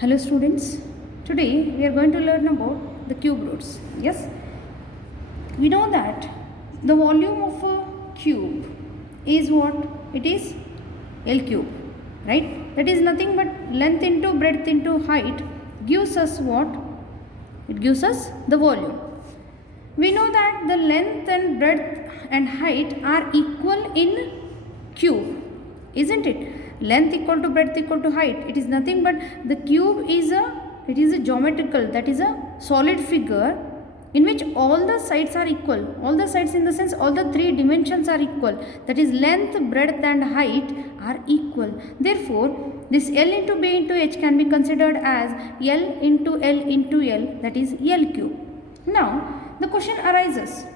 Hello students, today we are going to learn about the cube roots. Yes, we know that the volume of a cube is what? It is L cube, right? That is nothing but length into breadth into height gives us what? It gives us the volume. We know that the length and breadth and height are equal in cube, isn't it? Length equal to breadth equal to height. It is nothing but the cube is a geometrical, that is a solid figure in which all the sides are equal. All the sides in the sense all the three dimensions are equal. That is length, breadth and height are equal. Therefore, this L into B into H can be considered as L into L into L, that is L cube. Now, the question arises,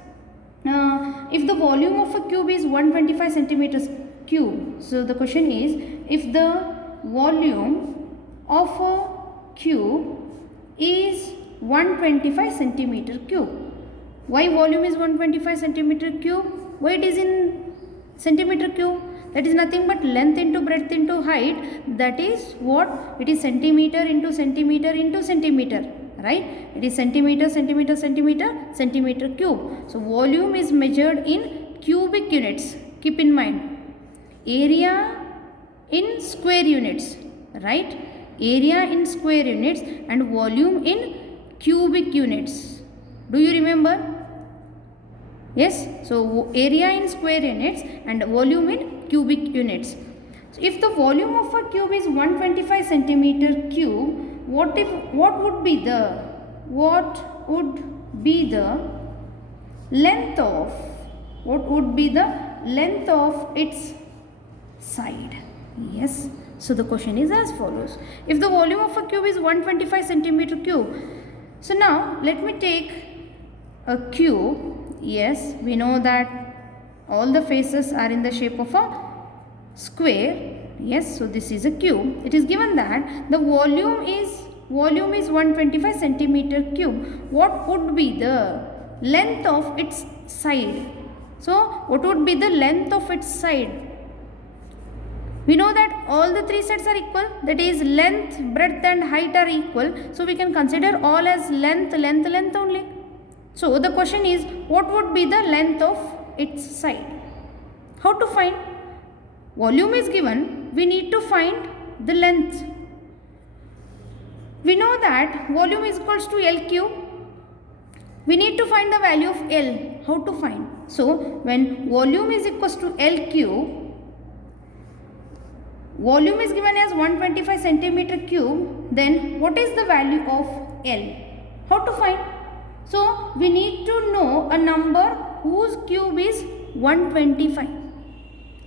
if the volume of a cube is 125 centimeters cube, so the question is, if the volume of a cube is 125 centimeter cube, why volume is 125 centimeter cube? Why it is in centimeter cube? That is nothing but length into breadth into height, that is what? It is centimeter into centimeter into centimeter. Right? It is centimeter, centimeter, centimeter, centimeter cube. So, volume is measured in cubic units. Keep in mind. Area in square units. Right? Area in square units and volume in cubic units. Do you remember? Yes. So, area in square units and volume in cubic units. So, if the volume of a cube is 125 centimeter cube, what would be the length of its side? Yes, so the question is as follows. If the volume of a cube is 125 centimeter cube, so now let me take a cube. Yes, we know that all the faces are in the shape of a square. Yes, so this is a cube. It is given that the volume is 125 centimeter cube. What would be the length of its side? So, what would be the length of its side? We know that all the three sides are equal. That is length, breadth and height are equal. So, we can consider all as length only. So, the question is, what would be the length of its side? How to find? Volume is given, we need to find the length. We know that volume is equals to L cube. We need to find the value of L. How to find? So, when volume is equals to L cube, volume is given as 125 centimeter cube, then what is the value of L? How to find? So, we need to know a number whose cube is 125.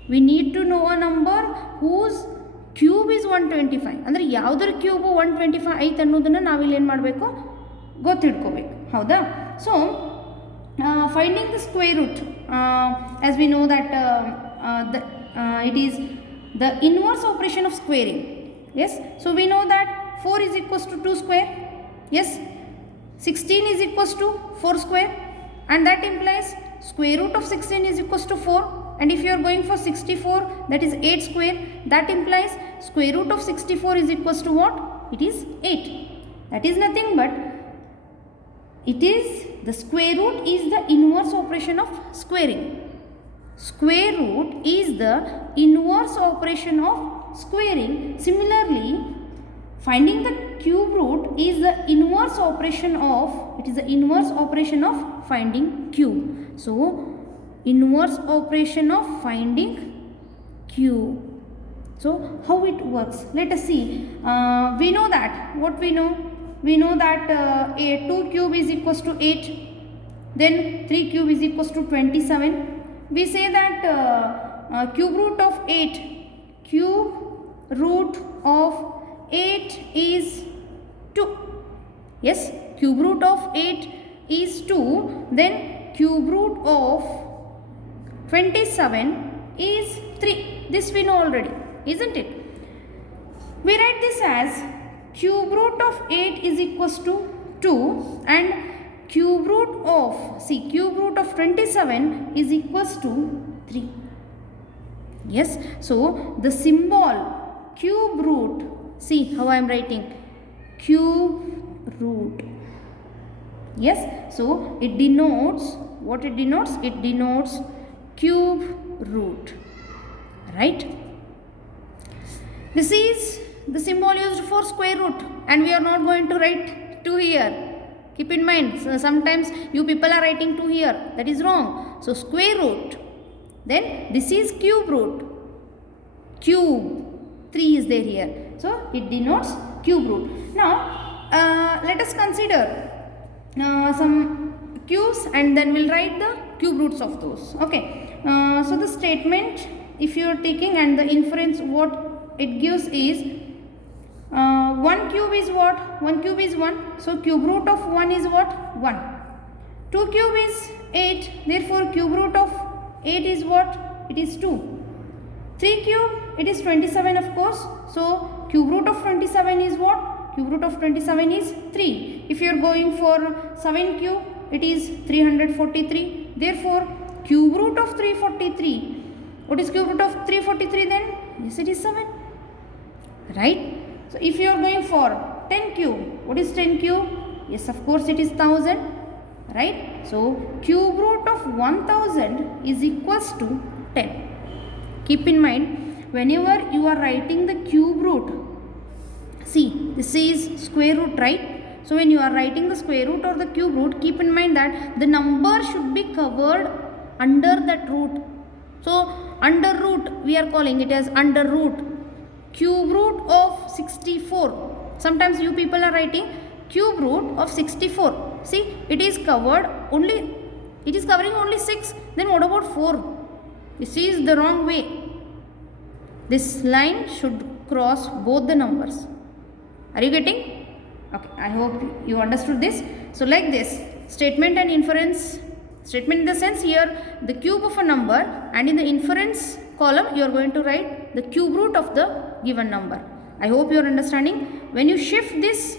We need to know a number whose cube is 125. ಅಂದರೆ ಯಾವುದರ cube 125 ಐತೆ ಅನ್ನೋದನ್ನು ನಾವಿಲ್ಲಿ ಏನು ಮಾಡಬೇಕು ಗೊತ್ತಿಡ್ಕೋಬೇಕು ಹೌದಾ so finding the square root as we know that it is the inverse operation of squaring. Yes, so we know that 4 is equals to 2 square. Yes, 16 is equals to 4 square, and that implies square root of 16 is equals to 4. And if you are going for 64, that is 8 square, that implies square root of 64 is equals to what? It is 8. That is nothing but the square root is the inverse operation of squaring. Square root is the inverse operation of squaring. Similarly, finding the cube root is the inverse operation of, it is the inverse operation of finding cube. So, inverse operation of finding cube. So, how it works? Let us see. We know that, what we know? We know that 2 cube is equals to 8. Then 3 cube is equals to 27. We say that cube root of 8. Cube root of 8 is 2. Yes, cube root of 8 is 2. Then cube root of 27 is 3. This we know already, isn't it? We write this as cube root of 8 is equals to 2 and cube root of 27 is equals to 3. Yes, so the symbol cube root, see how I am writing, cube root. Yes, so it denotes, what it denotes? It denotes cube root, right? This is the symbol used for square root, and we are not going to write 2 here. Keep in mind, so sometimes you people are writing 2 here, that is wrong. So square root, then this is cube root, cube, 3 is there here, so it denotes cube root. Now let us consider some cubes, and then we'll write the cube roots of those. Okay, so the statement, if you are taking, and the inference what it gives is 1 cube is what? 1 cube is 1. So cube root of 1 is what? 1. 2 cube is 8. Therefore cube root of 8 is what? It is 2. 3 cube, it is 27 of course. So cube root of 27 is what? Cube root of 27 is 3. If you are going for 7 cube, it is 343. Therefore cube root of 343. What is cube root of 343 then? Yes, it is 7. Right? So if you are going for 10 cube, what is 10 cube? Yes, of course it is 1000, right? So cube root of 1000 is equals to 10. Keep in mind, whenever you are writing the cube root, see, this is square root, right? So when you are writing the square root or the cube root, keep in mind that the number should be covered under that root. So under root, we are calling it as under root. Cube root of 64. Sometimes you people are writing cube root of 64. See, it is covered only, it is covering only 6. Then what about 4? This is the wrong way. This line should cross both the numbers. Are you getting? Okay, I hope you understood this. So like this, statement and inference. Statement in the sense here, the cube of a number, and in the inference column you are going to write the cube root of the given number. I hope you are understanding. When you shift this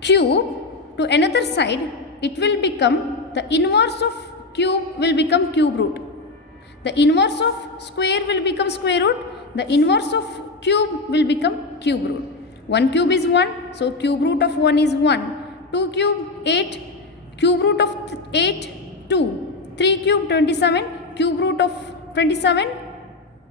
cube to another side, it will become, the inverse of cube will become cube root. The inverse of square will become square root. The inverse of cube will become cube root. 1 cube is 1, so cube root of 1 is 1. 2 cube 8, cube root of 8 2. 3 cube 27, cube root of 27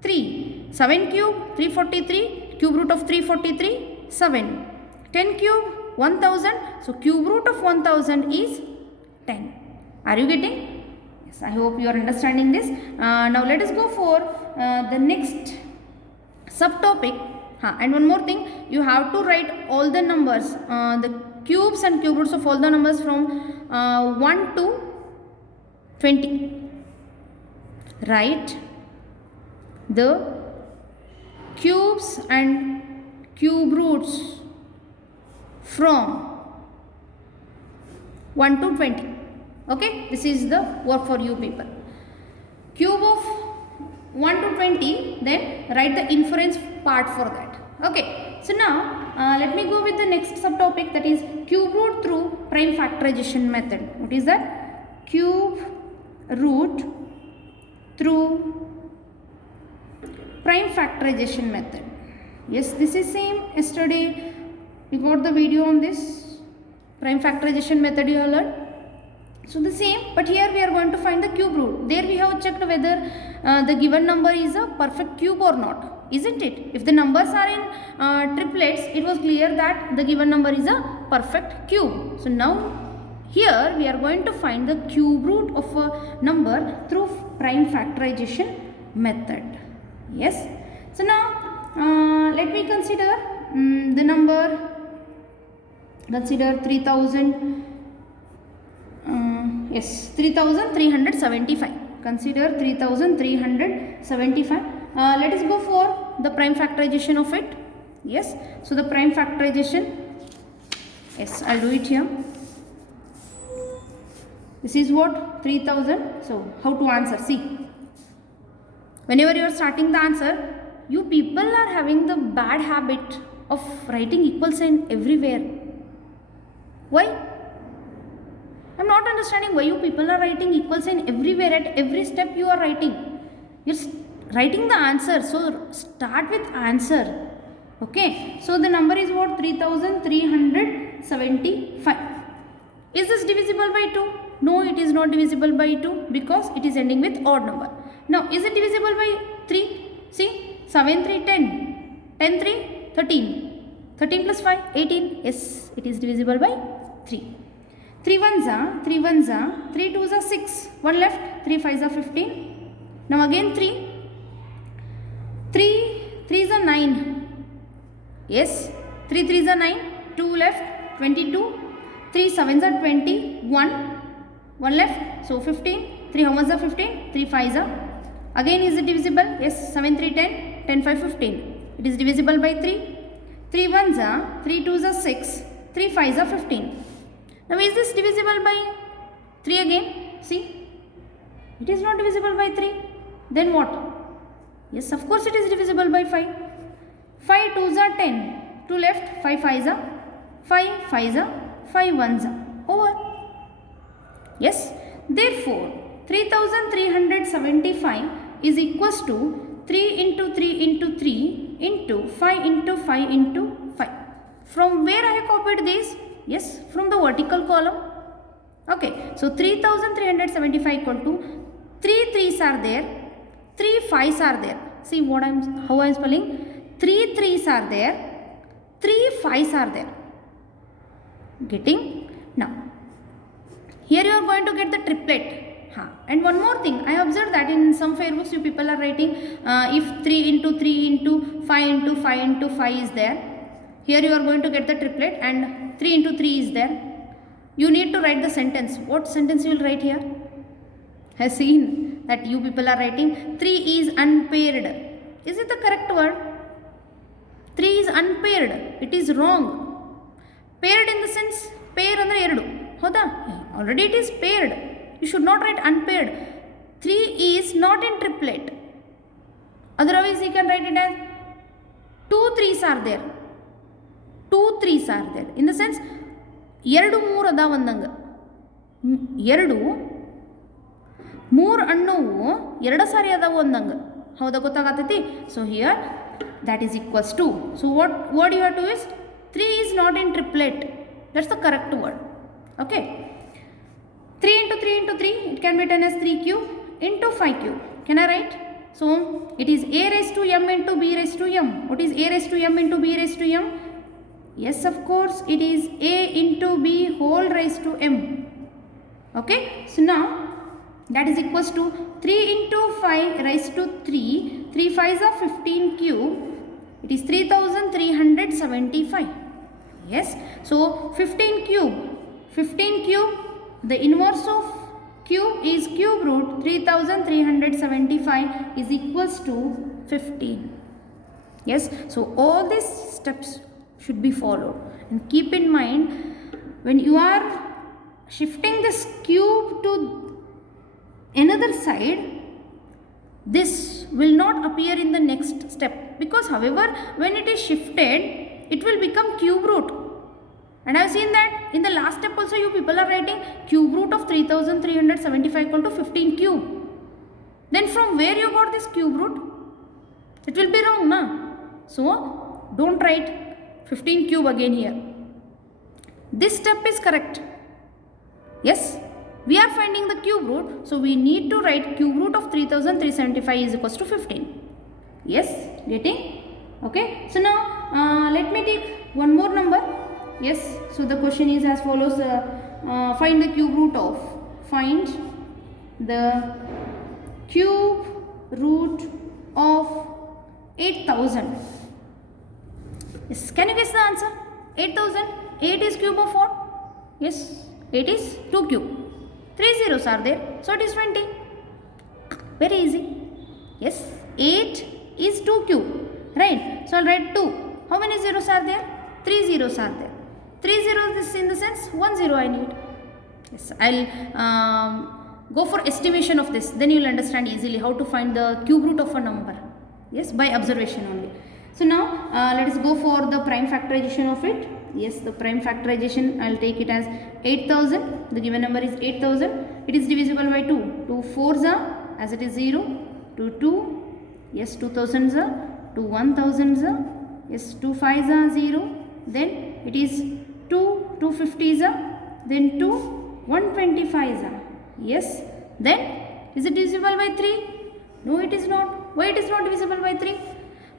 3. 7 cube 343, cube root of 343 7. 10 cube 1000, so cube root of 1000 is 10. Are you getting? Yes, I hope you are understanding this. Now let us go for the next subtopic. And one more thing, you have to write all the numbers, the cubes and cube roots of all the numbers from 1 to 20. Write the cubes and cube roots from 1 to 20. Okay, this is the work for you people. Cube of 1 to 20, then write the inference part for that. Okay, so now let me go with the next subtopic, that is cube root through prime factorization method. What is that? Cube root through prime factorization method. Yes, this is same. Yesterday we got the video on this prime factorization method you have learned. So the same, but here we are going to find the cube root. There we have checked whether the given number is a perfect cube or not, isn't it? If the numbers are in triplets, it was clear that the given number is a perfect cube. So now here we are going to find the cube root of a number through prime factorization method. Yes. So now let me consider the number. Consider 3000. Yes, 3375. Consider 3375. Let us go for the prime factorization of it. Yes. So the prime factorization. Yes, I'll do it here. This is what? 3000. So how to answer? See. Whenever you are starting the answer, you people are having the bad habit of writing equal sign everywhere. Why? I am not understanding why you people are writing equal sign everywhere. At every step you are writing. You are writing the answer. So start with answer. Okay, so the number is what? 3375. Is this divisible by 2? No, it is not divisible by 2 because it is ending with odd number. Now, is it divisible by 3? See, 7 3 10, 10 3 13, 13 plus 5 18. Yes, it is divisible by 3. 3 1s are 3 1s are 3 2s are 6. 1 left, 3 5s are 15. Now again 3 3s are 9. Yes, 3 3s are 9. 2 left, 22. 3 7s are 20. 1 left, so 15. 3 how much are 15? 3 5s are. Again is it divisible? Yes, 7 3 10, 10 5 15. It is divisible by 3. 3 1s are 3 2s are 6. 3 5s are 15. Now is this divisible by 3 again? See, it is not divisible by 3. Then what? Yes, of course it is divisible by 5. 5 2s are 10. 2 left, 5 5s are 5 5s are 5 1s are. Over. Yes, therefore 3375 is equals to 3 into 3 into 3 into 5 into 5 into 5. From where I have copied this? Yes, from the vertical column. Okay, so 3375 equal to 3 3s are there, 3 5s are there. See what how I am spelling? 3 3s are there, 3 5s are there. Getting? Now, here you are going to get the triplet. And one more thing, I observed that in some fair books you people are writing if 3 into 3 into 5 into 5 into 5 is there. Here you are going to get the triplet and 3 into 3 is there. You need to write the sentence. What sentence you will write here? I have seen that you people are writing 3 is unpaired. Is it the correct word? 3 is unpaired. It is wrong. Paired in the sense, pair andre eradu. Hoda? Already it is paired. You should not write unpaired. 3 is not in triplet. Otherwise you can write it as 2 3s are there. 2 3s are there. In the sense, 2 3 ಅದಾವ ಅಂದಂಗ 2 3 ಅನ್ನೋವು 2 ಸಾರಿ ಅದಾವು ಅಂದಂಗ ಹೌದಾ ಗೊತ್ತಾಗತೈತಿ. So here that is equals to, so what word you have to use? 3 is not in triplet. That's the correct word. Okay, 3 into 3 into 3, it can be written as 3 cube into 5 cube. Can I write? So it is a raised to m into b raised to m. What is a raised to m into b raised to m? Yes, of course it is a into b whole raised to m. Okay, so now that is equals to 3 into 5 raised to 3. 3 5s are 15 cube. It is 3375. Yes, so 15 cube. 15 cube, the inverse of cube is cube root 3375 is equals to 15. Yes, so all these steps should be followed, and keep in mind when you are shifting this cube to another side, this will not appear in the next step, because however when it is shifted it will become cube root. And I have seen that in the last step also you people are writing cube root of 3375 equal to 15 cube. Then from where you got this cube root? It will be wrong, na? So don't write 15 cube again here. This step is correct. Yes, we are finding the cube root, so we need to write cube root of 3375 is equals to 15. Yes, getting? Okay, so now let me take one more number. Yes, so the question is as follows, find the cube root of, find the cube root of 8000. Yes, can you guess the answer? 8000, 8 is cube of what? Yes, 8 is 2 cube. 3 zeros are there, so it is 20. Very easy. Yes, 8 is 2 cube, right? So I'll write 2. How many zeros are there? 3 zeros are there. 3 zeros is in the sense 1 zero I need. Yes, I'll go for estimation of this, then you will understand easily how to find the cube root of a number. Yes, by observation only. So now let us go for the prime factorization of it. Yes, the prime factorization I will take it as 8000. The given number is 8000. It is divisible by 2. 2 4s are, as it is 0. 2 2. Yes, 2000s are. 2 1000s are. Yes, 2 5s are 0. Then it is 2 250s are. Then 2 125s are. Yes. Then is it divisible by 3? No, it is not. Why it is not divisible by 3?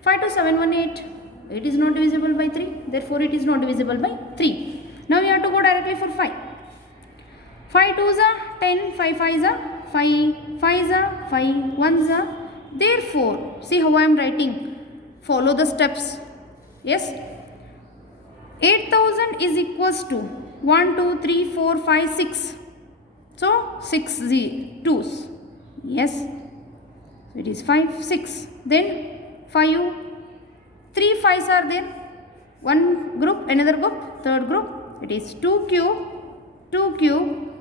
5 to 7 1 8. It is not divisible by 3. Therefore, it is not divisible by 3. Now we have to go directly for 5. 5 2s are 10. 5 5s are 5 5s are 5 1s are. Therefore, see how I am writing. Follow the steps. Yes. 8000 is equals to 1 2 3 4 5 6. So 6 2s. Yes. So it is 5 6. Then 5 3 5s are there. One group, another group, third group. It is 2 cube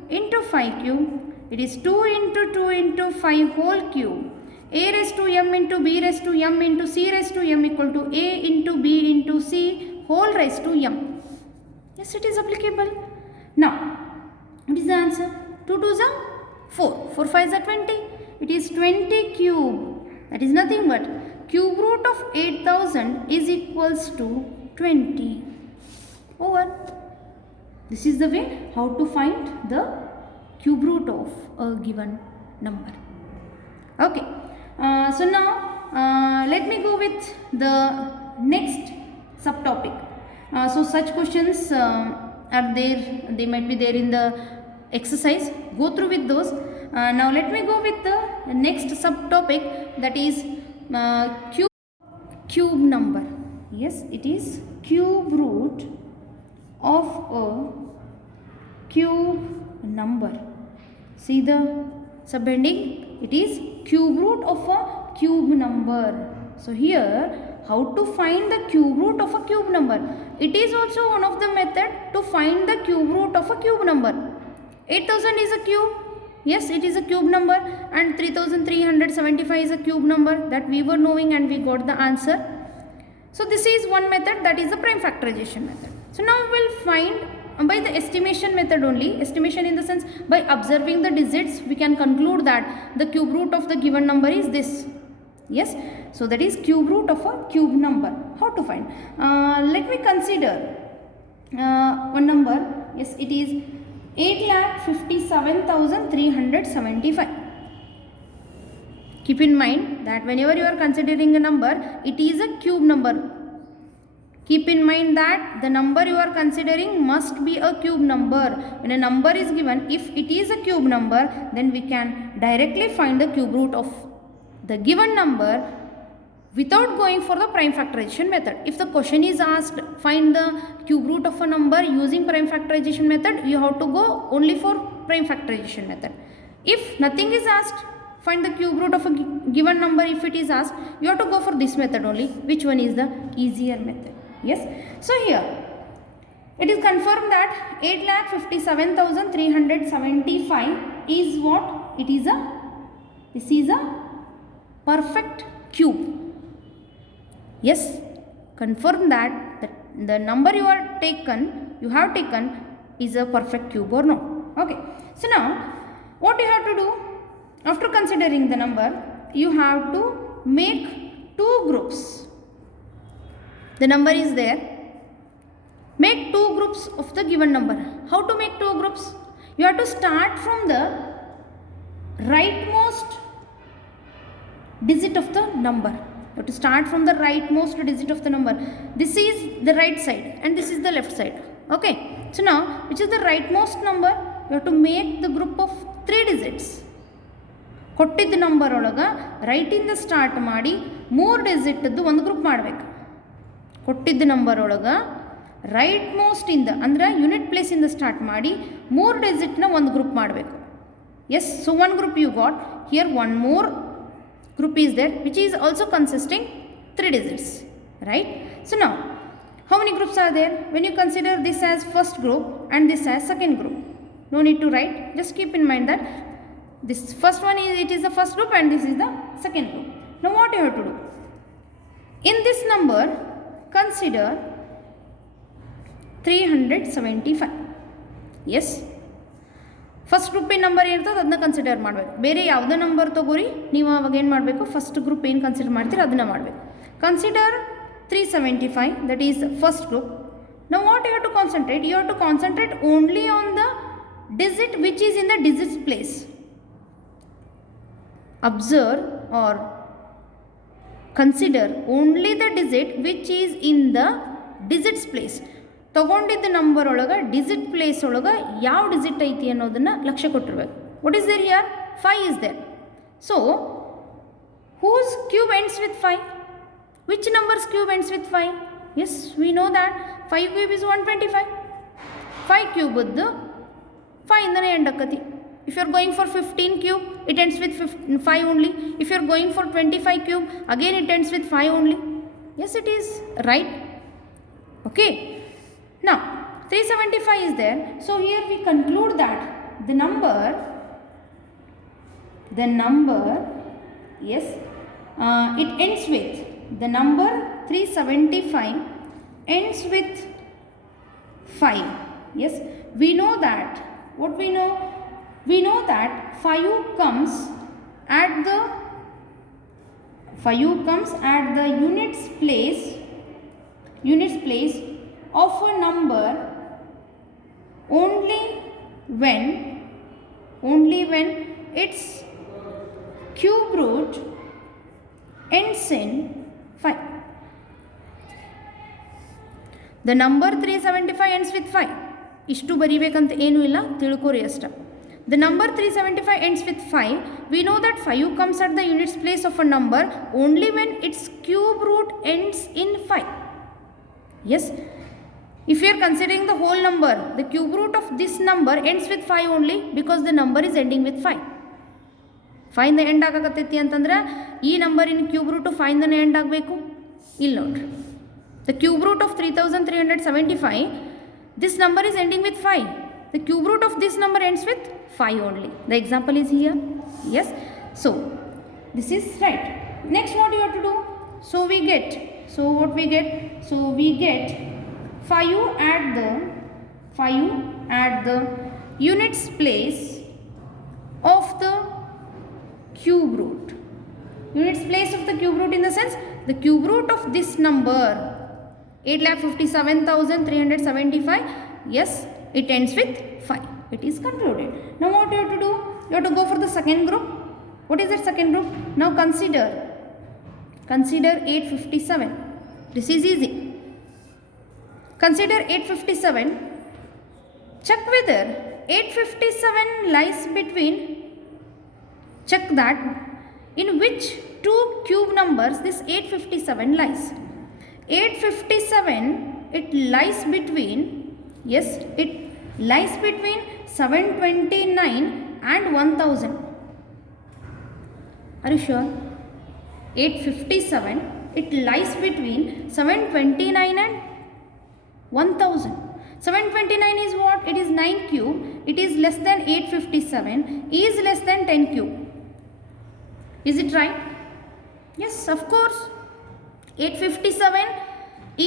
into 5 cube. It is 2 into 2 into 5 whole cube. A raised to m into b raised to m into c raised to m equal to a into b into c whole raised to m. Yes, it is applicable. Now, what is the answer? 2 2s are 4. 4 5s are 20. It is 20 cube. That is nothing but cube root of 8000 is equals to 20. Over. This is the way how to find the cube root of a given number. Okay. So now let me go with the next subtopic. So such questions are there. They might be there in the exercise. Go through with those. Now let me go with the next subtopic, that is cube number. Yes, it is cube root of a cube number. See the subheading, it is cube root of a cube number. So here, how to find the cube root of a cube number? It is also one of the method to find the cube root of a cube number. 8000 is a cube. Yes, it is a cube number, and 3375 is a cube number that we were knowing and we got the answer. So this is one method, that is the prime factorization method. So now we will find by the estimation method only. Estimation in the sense, by observing the digits we can conclude that the cube root of the given number is this. Yes, so that is cube root of a cube number. How to find? Let me consider one number. Yes, it is 8,57,375. Keep in mind that whenever you are considering a number, it is a cube number. Keep in mind that the number you are considering must be a cube number. When a number is given, if it is a cube number, then we can directly find the cube root of the given number without going for the prime factorization method. If the question is asked, find the cube root of a number using prime factorization method, you have to go only for prime factorization method. If nothing is asked, find the cube root of a given number, if it is asked, you have to go for this method only. Which one is the easier method? Yes. So here, it is confirmed that 8,57,375 is what? This is a perfect cube. Yes, confirm that the number you have taken is a perfect cube or no. Okay. So now, what you have to do after considering the number? You have to make two groups. The number is there. Make two groups of the given number. How to make two groups? You have to start from the rightmost digit of the number. You have to start from the rightmost digit of the number. This is the right side and this is the left side. Okay. So now, which is the rightmost number? You have to make the group of 3 digits. ಕೊಟ್ಟಿದ್ದ number ಒಳಗೆ ರೈಟಿಂದ start ಮಾಡಿ 3 ಡಿಜಿಟ್ದು ಒಂದು group ಮಾಡಬೇಕು. ಕೊಟ್ಟಿದ್ದ number ಒಳಗೆ right ಮೋಸ್ಟಿಂದ ಅಂದರೆ unit ಪ್ಲೇಸಿಂದ start ಮಾಡಿ 3 ಡಿಜಿಟ್ನ ಒಂದು ಗ್ರೂಪ್ ಮಾಡಬೇಕು. Yes, so one group you got. Here one more group is there which is also consisting 3 digits, right? So now, how many groups are there? When you consider this as first group and this as second group, no need to write, just keep in mind that this first one is, it is the first group and this is the second group. Now what you have to do? In this number, consider 375. Yes, first ಗ್ರೂಪಿನ number ಇರ್ತದೆ ಅದನ್ನ consider ಮಾಡಬೇಕು. ಬೇರೆ ಯಾವುದೇ number ತೊಗೋರಿ, ನೀವು ಅವಾಗ ಏನು ಮಾಡಬೇಕು, ಫಸ್ಟ್ ಗ್ರೂಪ್ ಏನು ಕನ್ಸಿಡರ್ ಮಾಡ್ತೀರಿ ಅದನ್ನು ಮಾಡಬೇಕು. Consider 375, that is first group. Now what you have to concentrate? You have to concentrate only on the digit which is in the digits place. Observe or consider only the digit which is in the digits place. ತಗೊಂಡಿದ್ದ number ಒಳಗೆ digit place ಒಳಗೆ ಯಾವ digit ಐತಿ ಅನ್ನೋದನ್ನು ಲಕ್ಷ್ಯ ಕೊಟ್ಟಿರ್ಬೇಕು. What is there here? 5 is there. So whose cube ends with 5? Which number's cube ends with 5? Yes, we know that 5 cube is 125. 5 cube uddu 5 indane end akati. If you are going for 15 cube, it ends with 5 only. If you are going for 25 cube, again it ends with 5 only. Yes, it is right. Okay. Now 375 is there. So here we conclude that the number yes, it ends with, the number 375 ends with 5. Yes, we know that, what we know? We know that 5 comes at the units place of a number only when its cube root ends in 5. The number 375 ends with 5. ಇಷ್ಟು ಬರಿಬೇಕಂತ ಏನೂ ಇಲ್ಲ, ತಿಳ್ಕೊರಿ ಅಷ್ಟ. The number 375 ends with 5. We know that 5 comes at the units place of a number only when its cube root ends in 5. Yes, if you are considering the whole number, the cube root of this number ends with 5 only because the number is ending with 5. 5 ಇಂದ end ಆಗಕತ್ತೈತಿ ಅಂತಂದ್ರೆ ಈ ನಂಬರಿನ cube route 5 ಇಂದನೇ end ಆಗಬೇಕು. ಇಲ್ಲಿ ನೋಡ್ರಿ, the cube root of 3375, this number is ending with 5. The cube root of this number ends with 5 only. The example is here. Yes, so this is right. Next, what you have to do? So we get 5 at the units place of the cube root. Units place of the cube root in the sense, the cube root of this number 8,57,375. Yes, it ends with 5. It is concluded. Now what you have to do? You have to go for the second group. What is that second group? Now consider 857. This is easy. Consider 857. Check whether 857 lies between, check that in which two cube numbers this 857 lies. 857, it lies between, yes, it lies between 729 and 1000. Are you sure? 857, it lies between 729 and 1000. 729 is what? It is 9 cube. It is less than 857, is less than 10 cube. Is it right? Yes, of course. 857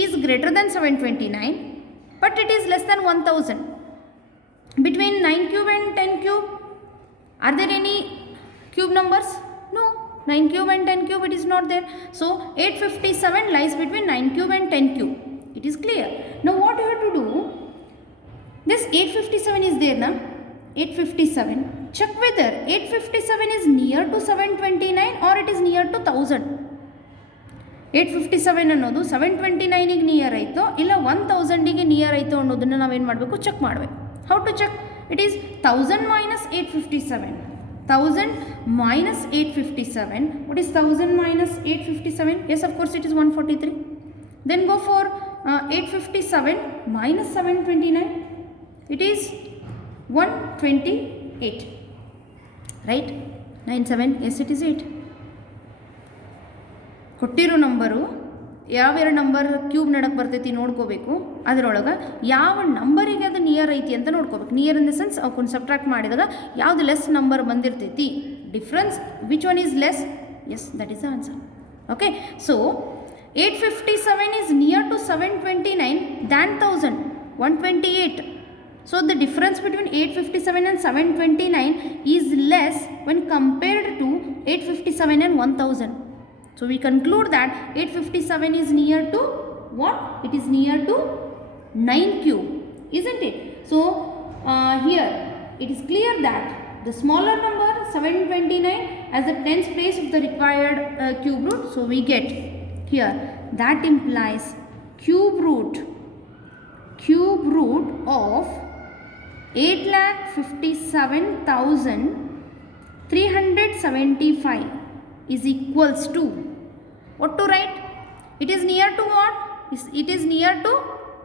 is greater than 729, but it is less than 1000. Between 9 cube and 10 cube, are there any cube numbers? No. 9 cube and 10 cube, it is not there. So 857 lies between 9 cube and 10 cube. It is clear. Now what you have to do? This 857 is there now. 857. Check whether 857 is near to 729 or it is near to 1000. 857 ಅನ್ನೋದು 729ಗೆ near ಆಯಿತೋ ಇಲ್ಲ 1000ಗೆ near ಆಯಿತೋ ಅನ್ನೋದನ್ನು ನಾವೇನು ಮಾಡಬೇಕು? Check ಮಾಡಬೇಕು. How to check? It is 1000 minus 857. 1000 minus 857. What is 1000 minus 857? Yes, of course, it is 143. Then go for 857 minus 729. It is 128. Right? 97. Yes, it is 8. ಕೊಟ್ಟಿರೋ number ಯಾವ್ಯಾವ number cube ನಡಕ್ಕೆ ಬರ್ತೈತಿ ನೋಡ್ಕೋಬೇಕು. ಅದರೊಳಗೆ ಯಾವ ನಂಬರಿಗೆ ಅದು ನಿಯರ್ ಐತಿ ಅಂತ ನೋಡ್ಕೋಬೇಕು. ನಿಯರ್ ಇನ್ ದ ಸೆನ್ಸ್ ಅವಕೊಂಡು ಸಬ್ಟ್ರಾಕ್ಟ್ ಮಾಡಿದಾಗ ಯಾವುದು ಲೆಸ್ ನಂಬರ್ ಬಂದಿರ್ತೈತಿ, difference which one is less, as that is the answer. Okay, so 857 is near to 729 than 1000, 128. So the difference between 857 and 729 is less when compared to 857 and 1000. So we conclude that 857 is near to what? It is near to 9 cube, isn't it? So here it is clear that the smaller number 729 as the tens place of the required cube root. So we get here that implies cube root of 8,57,375 is equals to what to write? It is near to what? It is near to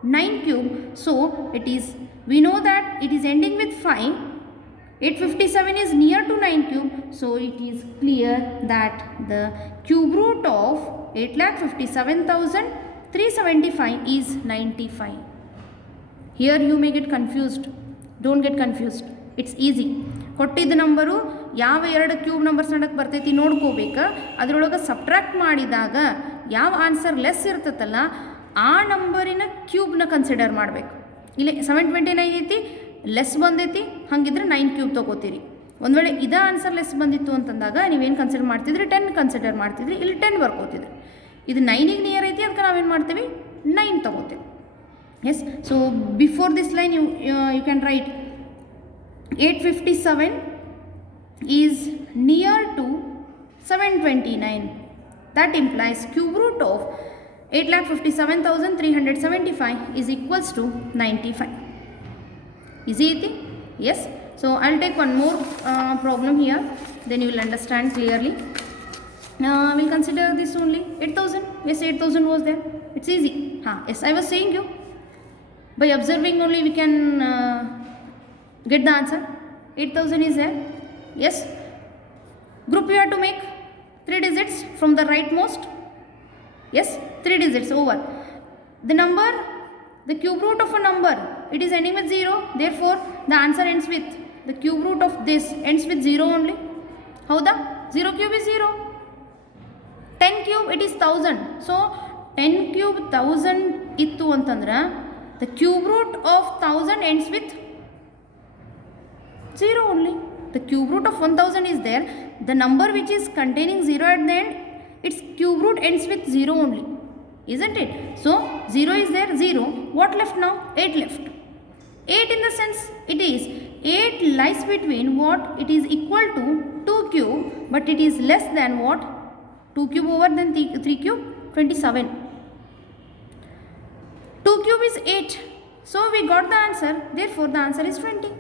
9 cube. So it is, we know that it is ending with 5. 857 is near to 9 cube. So it is clear that the cube root of 8,57,375 is 95. Here you may get confused. Don't get confused. It's easy. ಕೊಟ್ಟಿದ್ದ number ಯಾವ ಎರಡು cube numbers ನಡಕ್ಕೆ ಬರ್ತೈತಿ ನೋಡ್ಕೋಬೇಕು. ಅದರೊಳಗೆ subtract ಮಾಡಿದಾಗ ಯಾವ answer less ಇರ್ತೈತಲ್ಲ ಆ ನಂಬರಿನ ಕ್ಯೂಬ್ನ ಕನ್ಸಿಡರ್ ಮಾಡಬೇಕು. ಇಲ್ಲಿ 729 ಐತಿ, ಲೆಸ್ ಬಂದೈತಿ, ಹಾಗಿದ್ರೆ 9 ಕ್ಯೂಬ್ ತೊಗೋತೀರಿ. ಒಂದು ವೇಳೆ ಇದೇ ಆನ್ಸರ್ ಲೆಸ್ ಬಂದಿತ್ತು ಅಂತಂದಾಗ ನೀವೇನು ಕನ್ಸಿಡರ್ ಮಾಡ್ತಿದ್ರಿ? 10 ಕನ್ಸಿಡರ್ ಮಾಡ್ತಿದ್ರಿ. ಇಲ್ಲಿ 10 ಬರ್ಕೋತಿದ್ರಿ. ಇದು 9ಗೆ ನಿಯರ್ ಐತಿ, ಅದಕ್ಕೆ ನಾವೇನು ಮಾಡ್ತೀವಿ? 9 ತೊಗೋತೀವಿ. Yes, so before this line you can write 857 is near to 729. That implies cube root of 8,57,375 is equals to 95. Easy it? Yes. So I'll take one more problem here, then you will understand clearly. We'll consider this only 8,000. Yes, 8,000 was there. It's easy. Yes, I was saying you. By observing only we can get the answer. 8,000 is there. Yes. Group you have to make 3 digits from the rightmost. Yes, 3 digits over. The number, the cube root of a number, it is ending with 0. Therefore, the answer ends with, the cube root of this ends with 0 only. How the 0 cube is 0. 10 cube it is 1000. So 10 cube 1000 ittu antandra the cube root of 1000 ends with 0 only. The cube root of 1000 is there. The number which is containing 0 at the end, its cube root ends with 0 only. Isn't it? So 0 is there, 0. What left now? 8 left. 8 in the sense it is 8 lies between what? It is equal to 2 cube, but it is less than what? 2 cube over then 3 cube, 27. 2 cube is 8. So we got the answer. Therefore the answer is 20.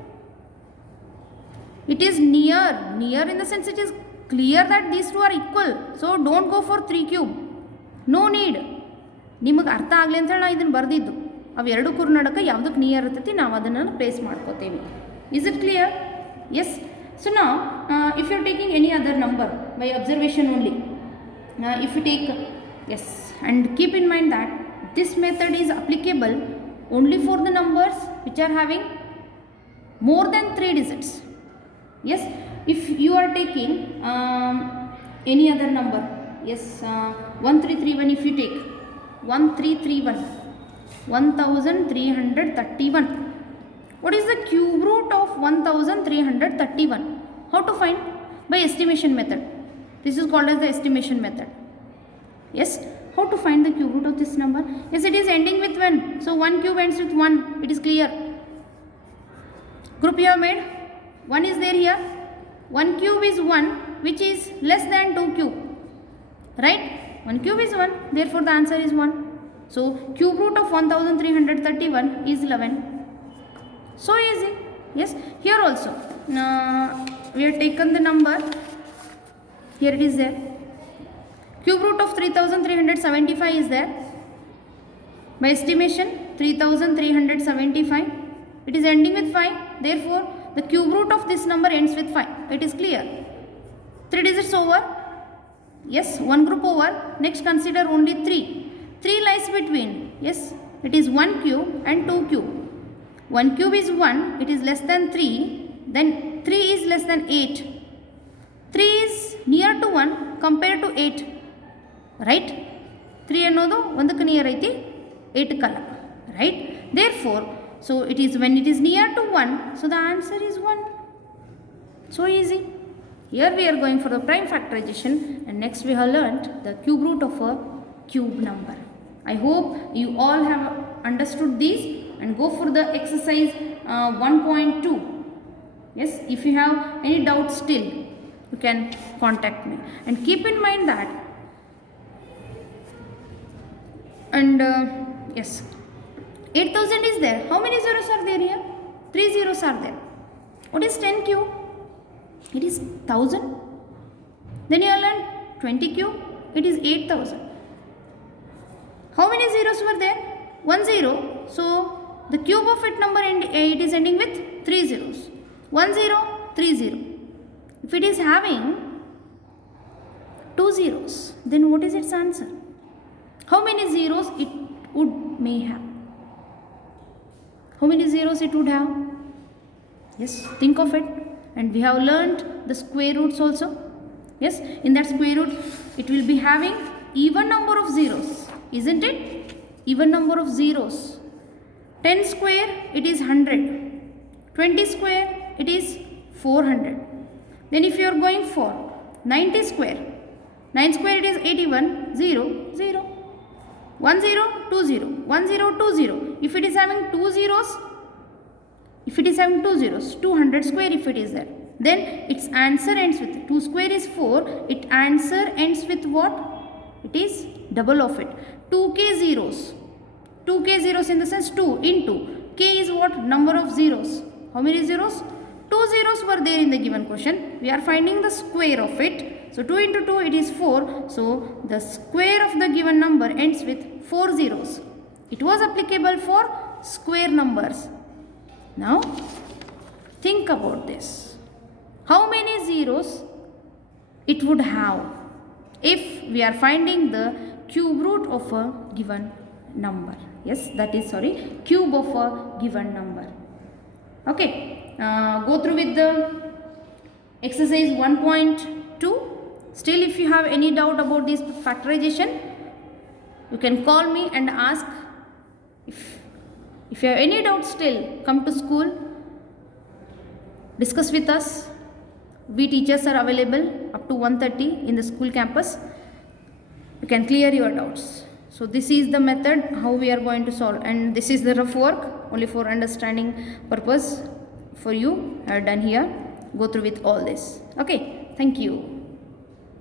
It is near. Near in the sense it is clear that these two are equal. So don't go for 3 cube. No need. ನಿಮಗೆ ಅರ್ಥ ಆಗಲಿ ಅಂತ ಹೇಳಿ ನಾನು ಇದನ್ನು ಬರೆದಿದ್ದು. ಅವೆರಡು ಕುರ್ನಡಕ ಯಾವುದಕ್ಕೆ ನಿಯರ್ ಇರ್ತೈತಿ ನಾವು ಅದನ್ನು ಪ್ಲೇಸ್ ಮಾಡ್ಕೋತೀವಿ. Is it clear? Yes. So now if you are taking any other number by observation only, if you take, yes, and keep in mind that this method is applicable only for the numbers which are having more than 3 digits. Yes, if you are taking any other number, yes, 1331, if you take 1331, 1331, what is the cube root of 1331? How to find? By estimation method. This is called as the estimation method. Yes. How to find the cube root of this number? Yes, it is ending with 1. So 1 cube ends with 1. It is clear. Group you have made. 1 is there here. 1 cube is 1, which is less than 2 cube. Right? 1 cube is 1. Therefore the answer is 1. So cube root of 1331 is 11. So easy. Yes. Here also we have taken the number. Here it is there. Cube root of 3375 is there. By estimation 3375. It is ending with 5. Therefore the cube root of this number ends with 5. It is clear. 3 digits over. Yes, 1 group over. Next consider only 3. 3 lies between. Yes, it is 1 cube and 2 cube. 1 cube is 1. It is less than 3. Then 3 is less than 8. 3 is near to 1 compared to 8. Right? 3 ಅನ್ನೋದು ಒಂದಕ್ಕೆ near ಐತಿ 8 ಕಲ್ಲ. Right? Therefore, so it is when it is near to 1, so the answer is 1. So easy. Here we are going for the prime factorization, and next we have learnt the cube root of a cube number. I hope you all have understood these, and go for the exercise 1.2. Yes, if you have any doubts still, you can contact me, and keep in mind that, and yes, 8000 is there. How many zeros are there here? 3 zeros are there. What is 10 cube? It is 1000. Then you have learned 20 cube. It is 8000. How many zeros were there? 1 zero. So the cube of it number it is ending with 3 zeros. 1 0, 3 0. If it is having 2 zeros, then what is its answer? How many zeros it may have? How many zeros it would have? Yes, think of it. And we have learnt the square roots also. Yes, in that square root, it will be having even number of zeros, isn't it? Even number of zeros. 10 square, it is 100. 20 square, it is 400. Then if you are going for 90 square, 9 square it is 81, 0, 0. 1 0, 2 0, 1 0, 2 0. If it is having 2 zeros, 200 square if it is there, then its answer ends with 2 square is 4. Its answer ends with what? It is double of it. 2k zeros. 2k zeros in the sense 2 into k is what? Number of zeros. How many zeros? 2 zeros were there in the given question. We are finding the square of it. So 2 into 2 it is 4. So the square of the given number ends with 4 zeros. It was applicable for square numbers. Now think about this. How many zeros it would have if we are finding the cube root of a given number? Yes, that is cube of a given number. Okay, go through with the exercise 1.2. Still, if you have any doubt about this factorization, you can call me and ask. If you have any doubt still, come to school, discuss with us. We teachers are available up to 1:30 in the school campus. You can clear your doubts. So this is the method how we are going to solve, and this is the rough work only for understanding purpose for you. I have done here. Go through with all this. Okay, thank you.